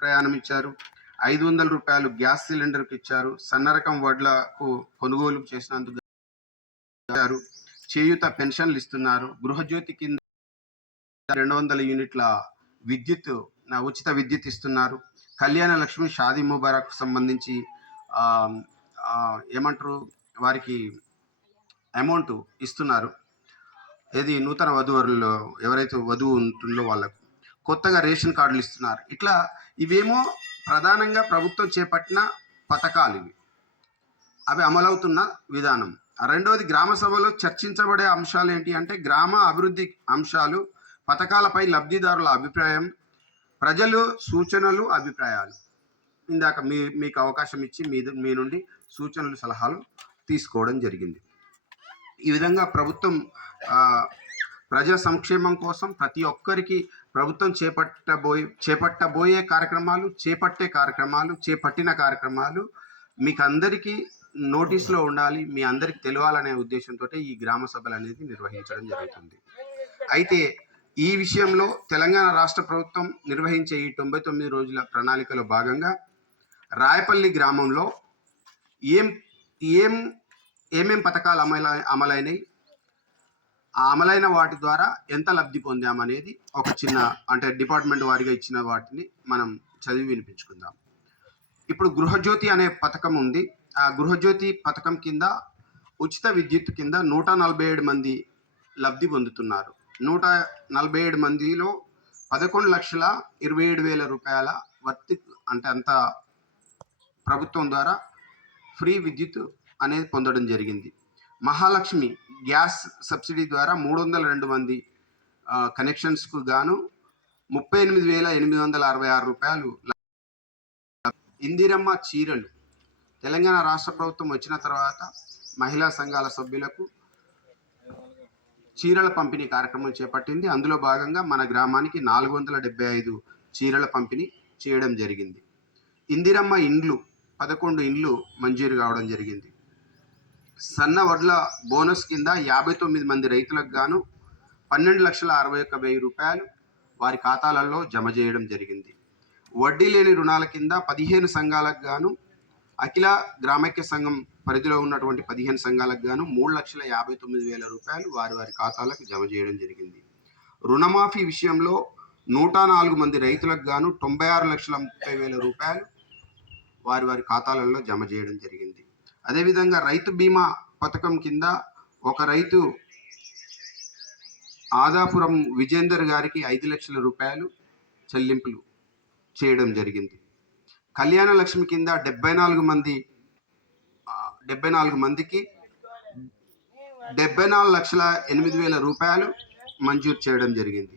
ప్రయాణం ఇచ్చారు. 500 రూపాయలు గ్యాస్ సిలిండర్కి ఇచ్చారు. సన్న రకం వడ్లకు కొనుగోలు చేసినందుకు ఇచ్చారు. చేయూత పెన్షన్లు ఇస్తున్నారు. గృహజ్యోతి కింద 200 యూనిట్ల విద్యుత్ ఉచిత విద్యుత్ ఇస్తున్నారు. కళ్యాణ లక్ష్మి షాదీ ముబారక్ సంబంధించి ఏమంటారు వారికి అమౌంట్ ఇస్తున్నారు. ఏది నూతన వధువరులు ఎవరైతే వధువు ఉంటుందో వాళ్ళకు కొత్తగా రేషన్ కార్డులు ఇస్తున్నారు. ఇట్లా ఇవేమో ప్రధానంగా ప్రభుత్వం చేపట్టిన పథకాలు ఇవి, అవి అమలవుతున్న విధానం. రెండవది, గ్రామ సభలో చర్చించబడే అంశాలు ఏంటి అంటే గ్రామ అభివృద్ధి అంశాలు, పథకాలపై లబ్ధిదారుల అభిప్రాయం, ప్రజలు సూచనలు అభిప్రాయాలు. ఇందాక మీకు అవకాశం ఇచ్చి మీ నుండి సూచనలు సలహాలు తీసుకోవడం జరిగింది. ఈ విధంగా ప్రభుత్వం ప్రజా సంక్షేమం కోసం ప్రతి ఒక్కరికి ప్రభుత్వం చేపట్టబోయే కార్యక్రమాలు, చేపట్టిన కార్యక్రమాలు మీకు అందరికీ నోటీస్లో ఉండాలి, మీ అందరికీ తెలియాలనే ఉద్దేశంతో ఈ గ్రామ సభలు అనేది నిర్వహించడం జరుగుతుంది. అయితే ఈ విషయంలో తెలంగాణ రాష్ట్ర ప్రభుత్వం నిర్వహించే ఈ 99 రోజుల ప్రణాళికలో భాగంగా రాయపల్లి గ్రామంలో ఏమేం పథకాలు అమలైనవి, ఆ అమలైన వాటి ద్వారా ఎంత లబ్ధి పొందామనేది ఒక చిన్న అంటే డిపార్ట్మెంట్ వారిగా ఇచ్చిన వాటిని మనం చదివి వినిపించుకుందాం. ఇప్పుడు గృహజ్యోతి అనే పథకం ఉంది. ఆ గృహజ్యోతి పథకం కింద ఉచిత విద్యుత్ కింద 147 మంది లబ్ధి పొందుతున్నారు. 147 మందిలో 11,27,000 రూపాయల అంటే అంత ప్రభుత్వం ద్వారా ఫ్రీ విద్యుత్ అనేది పొందడం జరిగింది. మహాలక్ష్మి గ్యాస్ సబ్సిడీ ద్వారా 302 మంది కనెక్షన్స్కు గాను 38,866 రూపాయలు. ఇందిరమ్మ చీరలు తెలంగాణ రాష్ట్ర ప్రభుత్వం వచ్చిన తర్వాత మహిళా సంఘాల సభ్యులకు చీరల పంపిణీ కార్యక్రమం చేపట్టింది. అందులో భాగంగా మన గ్రామానికి 475 చీరల పంపిణీ చేయడం జరిగింది. ఇందిరమ్మ ఇండ్లు 11 ఇండ్లు మంజూరు కావడం జరిగింది. సన్న వడ్ల బోనస్ కింద 59 మంది రైతులకు గాను 12,61,000 రూపాయలు వారి ఖాతాలలో జమ చేయడం జరిగింది. వడ్డీ లేని రుణాల కింద 15 సంఘాలకు గాను అఖిల గ్రామైక్య సంఘం పరిధిలో ఉన్నటువంటి 15 సంఘాలకు గాను 3,59,000 రూపాయలు వారి ఖాతాలకు జమ చేయడం జరిగింది. రుణమాఫీ విషయంలో 104 మంది రైతులకు గాను 96,30,000 రూపాయలు వారి ఖాతాలలో జమ చేయడం జరిగింది. అదేవిధంగా రైతు బీమా పథకం కింద ఒక రైతు ఆదాపురం విజేందర్ గారికి 5 లక్షల రూపాయలు చెల్లింపులు చేయడం జరిగింది. కళ్యాణ లక్ష్మి కింద 74 మందికి 74,08,000 రూపాయలు మంజూరు చేయడం జరిగింది.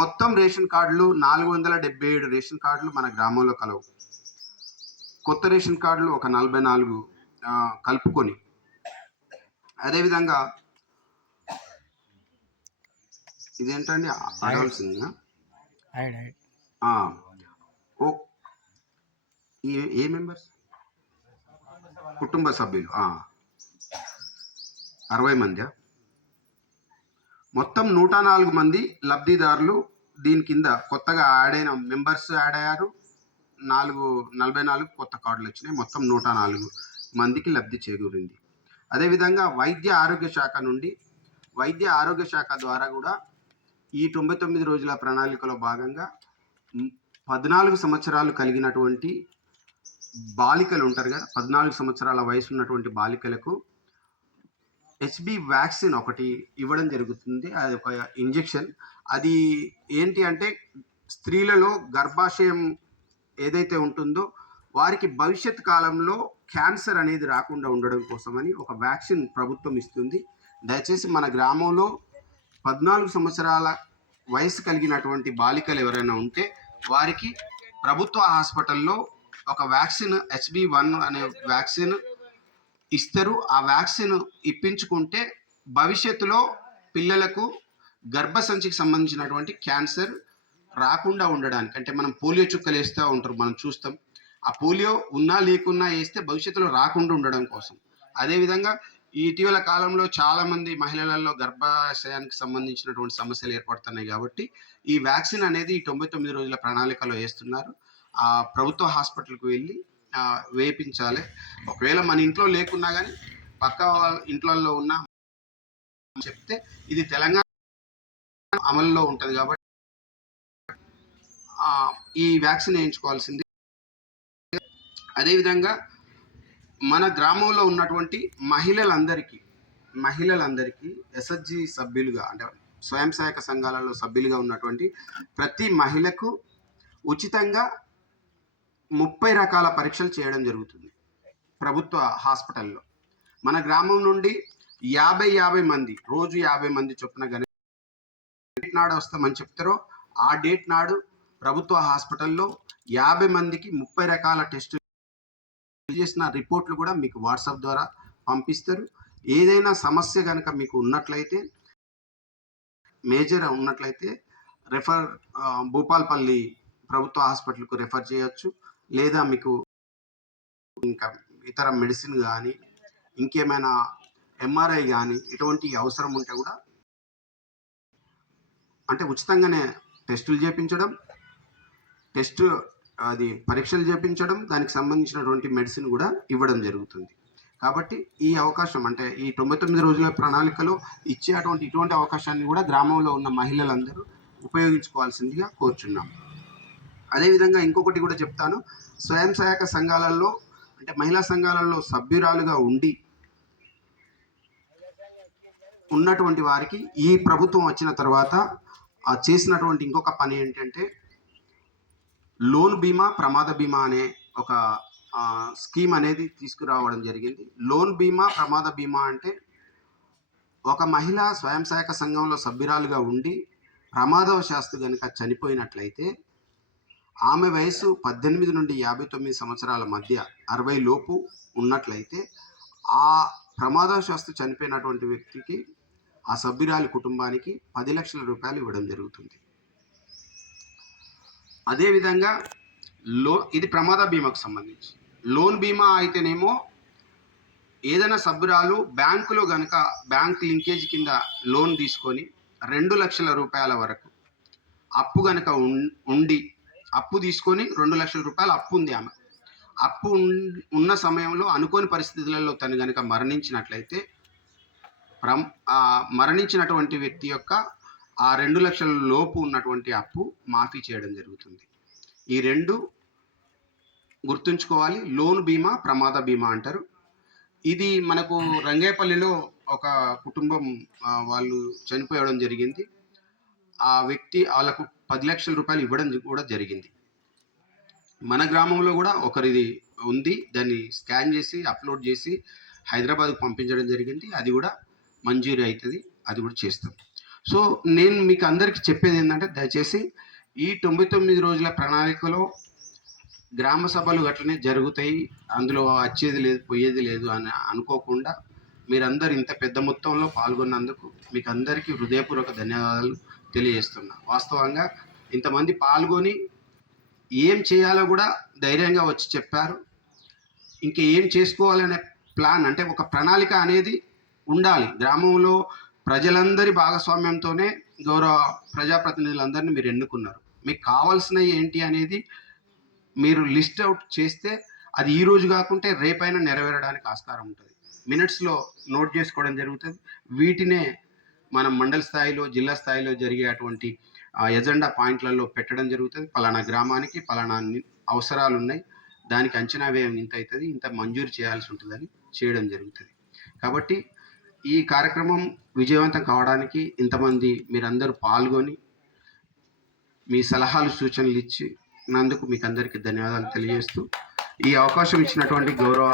మొత్తం రేషన్ కార్డులు 477 రేషన్ కార్డులు మన గ్రామంలో కలవు. కొత్త రేషన్ కార్డులు ఒక 44 కలుపుకొని. అదేవిధంగా ఇదేంటండి ఆడాల్సిందిగా ఏ మెంబర్స్ కుటుంబ సభ్యులు 60 మంది, మొత్తం 104 మంది లబ్ధిదారులు దీని కింద కొత్తగా యాడ్ అయ్యారు. 44 కొత్త కార్డులు వచ్చినాయి. మొత్తం 104 మందికి లబ్ధి చేకూరింది. అదేవిధంగా వైద్య ఆరోగ్య శాఖ ద్వారా కూడా ఈ 99 రోజుల ప్రణాళికలో భాగంగా 14 సంవత్సరాలు కలిగినటువంటి బాలికలు ఉంటారు కదా, 14 సంవత్సరాల వయసు ఉన్నటువంటి బాలికలకు HB వ్యాక్సిన్ ఒకటి ఇవ్వడం జరుగుతుంది. అది ఒక ఇంజెక్షన్. అది ఏంటి అంటే స్త్రీలలో గర్భాశయం ఏదైతే ఉంటుందో వారికి భవిష్యత్ కాలంలో క్యాన్సర్ అనేది రాకుండా ఉండడం కోసమని ఒక వ్యాక్సిన్ ప్రభుత్వం ఇస్తుంది. దయచేసి మన గ్రామంలో 14 సంవత్సరాల వయసు కలిగినటువంటి బాలికలు ఎవరైనా ఉంటే వారికి ప్రభుత్వ హాస్పిటల్లో ఒక వ్యాక్సిన్ HB1 అనే వ్యాక్సిన్ ఇస్తారు. ఆ వ్యాక్సిన్ ఇప్పించుకుంటే భవిష్యత్తులో పిల్లలకు గర్భసంచికి సంబంధించినటువంటి క్యాన్సర్ రాకుండా ఉండడానికి, అంటే మనం పోలియో చుక్కలు వేస్తూ ఉంటారు, మనం చూస్తాం. ఆ పోలియో ఉన్నా లేకున్నా వేస్తే భవిష్యత్తులో రాకుండా ఉండడం కోసం. అదేవిధంగా ఈ ఇటీవల కాలంలో చాలామంది మహిళలలో గర్భాశయానికి సంబంధించినటువంటి సమస్యలు ఏర్పడుతున్నాయి కాబట్టి ఈ వ్యాక్సిన్ అనేది 99 రోజుల ప్రణాళికలో వేస్తున్నారు. ప్రభుత్వ హాస్పిటల్‌కి వెళ్ళి వేపించాలి. ఒకవేళ మన ఇంట్లో లేకున్నా గానీ పక్క వాళ్ళ ఇంట్లల్లో ఉన్న చెప్తే ఇది తెలంగాణ అమలులో ఉంటది కాబట్టి ఈ వ్యాక్సిన్ వేయించుకోవాల్సింది. అదేవిధంగా మన గ్రామంలో ఉన్నటువంటి మహిళలందరికీ ఎస్హెచ్జి సభ్యులుగా అంటే స్వయం సహాయక సంఘాలలో సభ్యులుగా ఉన్నటువంటి ప్రతి మహిళకు ఉచితంగా 30 రకాల పరీక్షలు చేయడం జరుగుతుంది ప్రభుత్వ హాస్పిటల్లో. మన గ్రామం నుండి 50 మంది రోజు 50 మంది చొప్పున డేట్ నాడు వస్తామని చెప్తారో ఆ డేట్ నాడు ప్రభుత్వ హాస్పిటల్లో 50 మందికి 30 రకాల టెస్టులు చేసిన రిపోర్ట్లు కూడా మీకు వాట్సాప్ ద్వారా పంపిస్తారు. ఏదైనా సమస్య కనుక మీకు ఉన్నట్లయితే మేజర్ ఉన్నట్లయితే భూపాల్పల్లి ప్రభుత్వ హాస్పిటల్కు రెఫర్ చేయొచ్చు. లేదా మీకు ఇంకా ఇతర మెడిసిన్ కానీ ఇంకేమైనా ఎంఆర్ఐ కానీ ఇటువంటి అవసరం ఉంటే కూడా అంటే ఉచితంగానే టెస్టులు చేయించడం, పరీక్షలు చేయించడం, దానికి సంబంధించినటువంటి మెడిసిన్ కూడా ఇవ్వడం జరుగుతుంది. కాబట్టి ఈ అవకాశం అంటే ఈ 99 రోజుల ప్రణాళికలో ఇటువంటి అవకాశాన్ని కూడా గ్రామంలో ఉన్న మహిళలందరూ ఉపయోగించుకోవాల్సిందిగా కోరుచున్నాం. అదేవిధంగా ఇంకొకటి కూడా చెప్తాను. స్వయం సహాయక సంఘాలలో అంటే మహిళా సంఘాలలో సభ్యురాలుగా ఉన్నటువంటి వారికి ఈ ప్రభుత్వం వచ్చిన తర్వాత చేసినటువంటి ఇంకొక పని ఏంటంటే లోన్ బీమా, ప్రమాద బీమా అనే ఒక స్కీమ్ అనేది తీసుకురావడం జరిగింది. లోన్ బీమా, ప్రమాద బీమా అంటే ఒక మహిళ స్వయం సహాయక సంఘంలో సభ్యురాలుగా ఉండి ప్రమాదవశాత్తు కనుక చనిపోయినట్లయితే ఆమె వయసు 18 నుండి 59 సంవత్సరాల మధ్య 60 లోపు ఉన్నట్లయితే ఆ ప్రమాదవశాత్తు చనిపోయినటువంటి వ్యక్తికి ఆ సభ్యురాలి కుటుంబానికి 10 లక్షల రూపాయలు ఇవ్వడం జరుగుతుంది. అదేవిధంగా ఇది ప్రమాద బీమాకు సంబంధించి. లోన్ బీమా అయితేనేమో ఏదైనా సభ్యురాలు బ్యాంకులో కనుక బ్యాంక్ లింకేజ్ కింద లోన్ తీసుకొని 2 లక్షల రూపాయల వరకు అప్పు కనుక అప్పు తీసుకొని 2 లక్షల రూపాయలు అప్పు ఉంది ఆమె. అప్పు ఉన్న సమయంలో అనుకోని పరిస్థితులలో తను కనుక మరణించినట్లయితే మరణించినటువంటి వ్యక్తి యొక్క ఆ 2 లక్షల లోపు ఉన్నటువంటి అప్పు మాఫీ చేయడం జరుగుతుంది. ఈ రెండు గుర్తుంచుకోవాలి. లోన్ బీమా, ప్రమాద బీమా అంటారు. ఇది మనకు రంగేపల్లిలో ఒక కుటుంబం వాళ్ళు చనిపోవడం జరిగింది. ఆ వ్యక్తి వాళ్ళకు 10 లక్షల రూపాయలు ఇవ్వడం కూడా జరిగింది. మన గ్రామంలో కూడా ఒకరిది ఉంది. దాన్ని స్కాన్ చేసి అప్లోడ్ చేసి హైదరాబాద్కు పంపించడం జరిగింది. అది కూడా మంజూరు అవుతుంది. అది కూడా చేస్తాం. సో నేను మీకు అందరికీ చెప్పేది ఏంటంటే దయచేసి ఈ 99 రోజుల ప్రణాళికలో గ్రామ సభలు అట్లనే జరుగుతాయి, అందులో వచ్చేది లేదు పోయేది లేదు అని అనుకోకుండా మీరందరూ ఇంత పెద్ద మొత్తంలో పాల్గొన్నందుకు మీకు అందరికీ హృదయపూర్వక ధన్యవాదాలు తెలియజేస్తున్నా. వాస్తవంగా ఇంతమంది పాల్గొని ఏం చేయాలో కూడా ధైర్యంగా వచ్చి చెప్పారు. ఇంకా ఏం చేసుకోవాలనే ప్లాన్ అంటే ఒక ప్రణాళిక అనేది ఉండాలి. గ్రామంలో ప్రజలందరి భాగస్వామ్యంతోనే గౌరవ ప్రజాప్రతినిధులందరినీ మీరు ఎన్నుకున్నారు. మీకు కావాల్సినవి ఏంటి అనేది మీరు లిస్ట్ అవుట్ చేస్తే అది ఈ రోజు కాకుంటే రేపైనా నెరవేరడానికి ఆస్కారం ఉంటుంది. మినిట్స్లో నోట్ చేసుకోవడం జరుగుతుంది. వీటినే మనం మండల స్థాయిలో, జిల్లా స్థాయిలో జరిగేటువంటి ఎజెండా పాయింట్లలో పెట్టడం జరుగుతుంది. పలానా గ్రామానికి పలానా అవసరాలు ఉన్నాయి, దానికి అంచనా వ్యయం ఇంత అవుతుంది, ఇంత మంజూరు చేయాల్సి ఉంటుందని చేయడం జరుగుతుంది. కాబట్టి ఈ కార్యక్రమం విజయవంతం కావడానికి ఇంతమంది మీరందరూ పాల్గొని మీ సలహాలు సూచనలు ఇచ్చినందుకు మీకు అందరికీ ధన్యవాదాలు తెలియజేస్తూ ఈ అవకాశం ఇచ్చినటువంటి గౌరవ